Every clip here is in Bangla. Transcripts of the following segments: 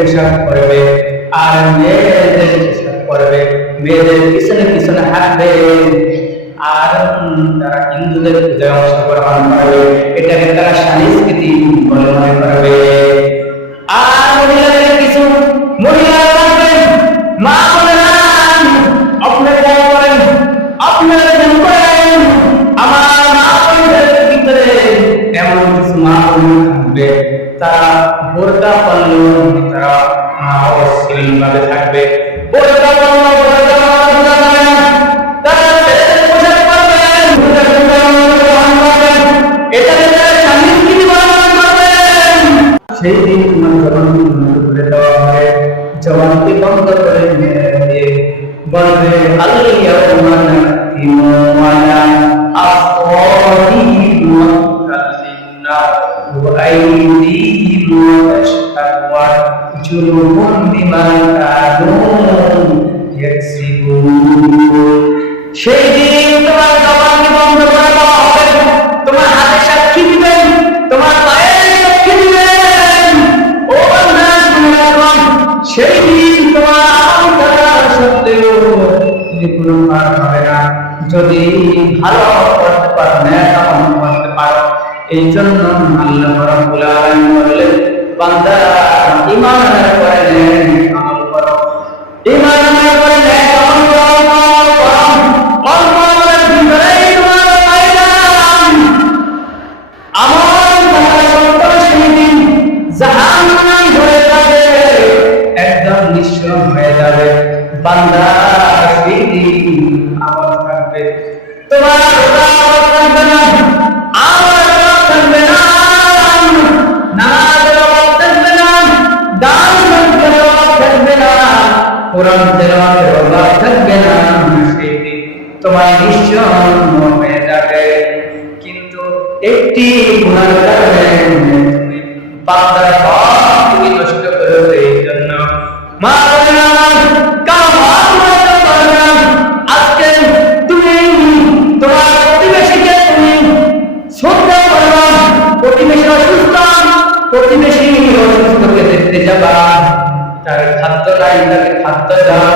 পোশাক পরবে আর মেয়েদের পোশাক পরবে, মেয়েদের পিছনে পিছনে হাঁটবে আর তারা হিন্দুদের পূজায় অংশগ্রহণ করবে, এটাকে তারা সংস্কৃতি বলে মনে করবে। আর মহিলাদের কিছু মহিলা থাকবেন, মা বোনেরা আপনারা যা করেন আপনারা যেন করেন, আমার মা বোনদের ভিতরে এমন কিছু মা বোন থাকবে তারা বোরকা পরলেও তারা অশ্লীল ভাবে থাকবে, বোরকা পরলেও বোরকা পরা যাবে না, তারা পোশাক পরবেন, এটাকে তারা সংস্কৃতি বলে মনে করবেন। সেই দিন তোমার জবানকে বন্ধ করে দেওয়া হবে, জবানকে বন্ধ করে দিয়ে বলবে আল্লাহুম্মা নাকিমু ওয়ালা আফওয়াহিহিম ওয়া তুকাল্লিমুনা ওয়া আইদিহিম ওয়া তাশহাদু আরজুলুহুম বিমা কানু ইয়াকসিবুন। সেই দিন তোমার জবানকে বন্ধ করে দেওয়া হবে, তোমার হাতে সাক্ষী দিবেন, তোমার পায়ে সাক্ষী দিবেন। ও বান্দা সেই দিন তোমার আমল সত্ত্বেও তুমি গুনাহগার হবে না, যদি ভালো করতে পারো, নেক আমল করতে পারো। এই জন্য আল্লাহ রাব্বুল আলামিন বললেন, বান্দা ঈমান আনার পরে নেক আমল করো, ঈমান আনার পরে নেক আমল করো, অল্প আমলের ভিতরেই তোমার পাইলাম আমল করা সত্ত্বেও সেই দিন জাহান্নাম হয়ে যাবে, একদম নিঃস্ব হয়ে যাবে। বান্দা সেই দিন আমল থাকবে, তোমার আমল থাকবে না, আমার আমল থাকবে না, নামাজের আমল থাকবে না, দান ধর্মের আমল থাকবে না, কোরআন তেলাওয়াতের আমল থাকবে না। সেই দিন তোমার নিঃস্ব হয়ে যাবে। কিন্তু একটি গুনাহের কারণে তুমি বান্দার হক তুমি নষ্ট করেছো, এই জন্য মা বোনেরা আজকে তুমি তোমার প্রতিবেশীকে তুমি শ্রদ্ধা করবা, প্রতিবেশী অসুস্থ, প্রতিবেশী অসুস্থকে দেখতে যাবা, তার খাদ্য নাই, তাকে খাদ্য দাও,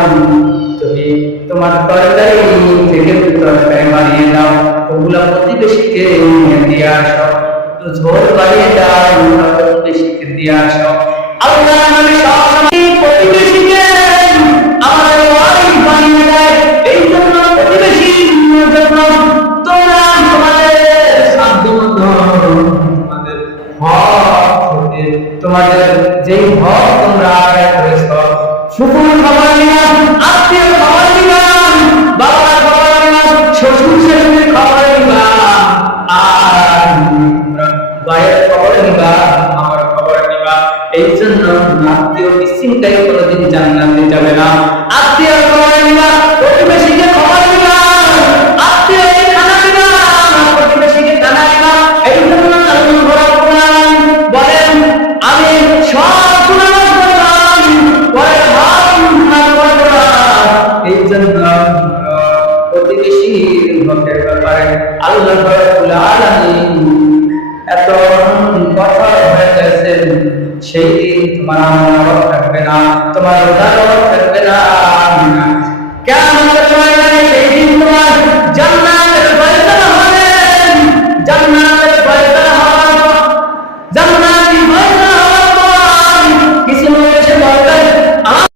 তুমি তোমার তরকারি থেকে তরকারি বানিয়ে দাও, ওগুলা প্রতিবেশীকে দিয়ে আসো, একটু ঝোল বানিয়ে দাও, ওগুলা প্রতিবেশীকে দিয়ে আসো। আল্লাহ নবী সবসময় প্রতিবেশীকে আমার ওয়ারিস বানিয়ে দেয়, এই জন্য প্রতিবেশীর জন্য তোমরা তোমাদের সাধ্যমতো তোমাদের হক থেকে, তোমাদের যেই হক তোমরা আদায় করেছ, ফুফুর খবর নিলাম, আত্মীয় খবর নিলাম, বাবার খবর নিলাম, শ্বশুর শাশুড়ির খবর নিলাম, আর ভাইয়ের খবর নিবা, আমার খবর নিবা। এই জন্য আত্মীয় নিশ্চিন্তায় কোনোদিন জান্নাতে যাবে না। আত্মীয় খবর নিবা, প্রতিবেশীকে খবর নিবা, আত্মীয় খানা দিবা, প্রতিবেশীকে খানা দিবা। এই জন্য আল্লাহ রাব্বুল আলামিন বলেন, আমি সব গুনাহ করলাম, পরে ভাব গুনাহ করলাম। এই জন্য প্রতিবেশীর হকের ব্যাপারে আল্লাহ রাব্বুল আলামিন এত কথা হয়ে গেছেন। সেই দিন তোমার আমল থাকবে না, তোমার রোজা থাকবে না, কিয়ামতের সময়